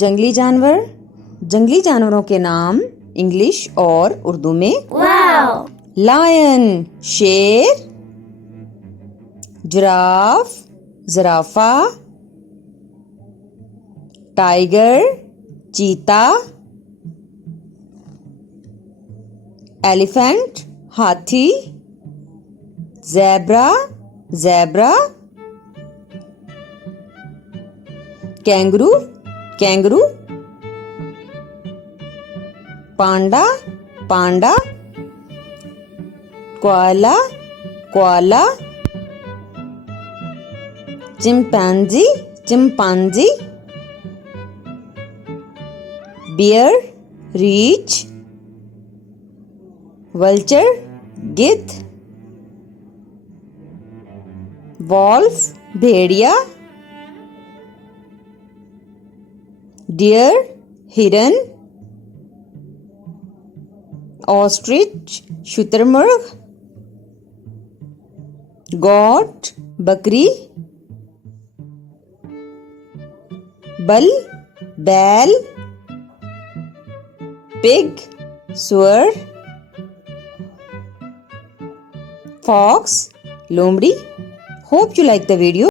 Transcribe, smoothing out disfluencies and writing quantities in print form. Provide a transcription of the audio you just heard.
جنگلی جانور. جنگلی جانوروں کے نام انگلش اور اردو میں لائن شیر، جراف زرافہ، ٹائیگر چیتا، ایلیفینٹ ہاتھی، zebra, kangaroo, panda, koala, چمپانزی، beer ریچھ، vulture گدھ، وولف بھیڑیا، ڈیئر ہرن، آسٹرچ شتر مرغ، گوٹ بکری، بیل، پگ سور، Fox لومڑی. Hope you like the video.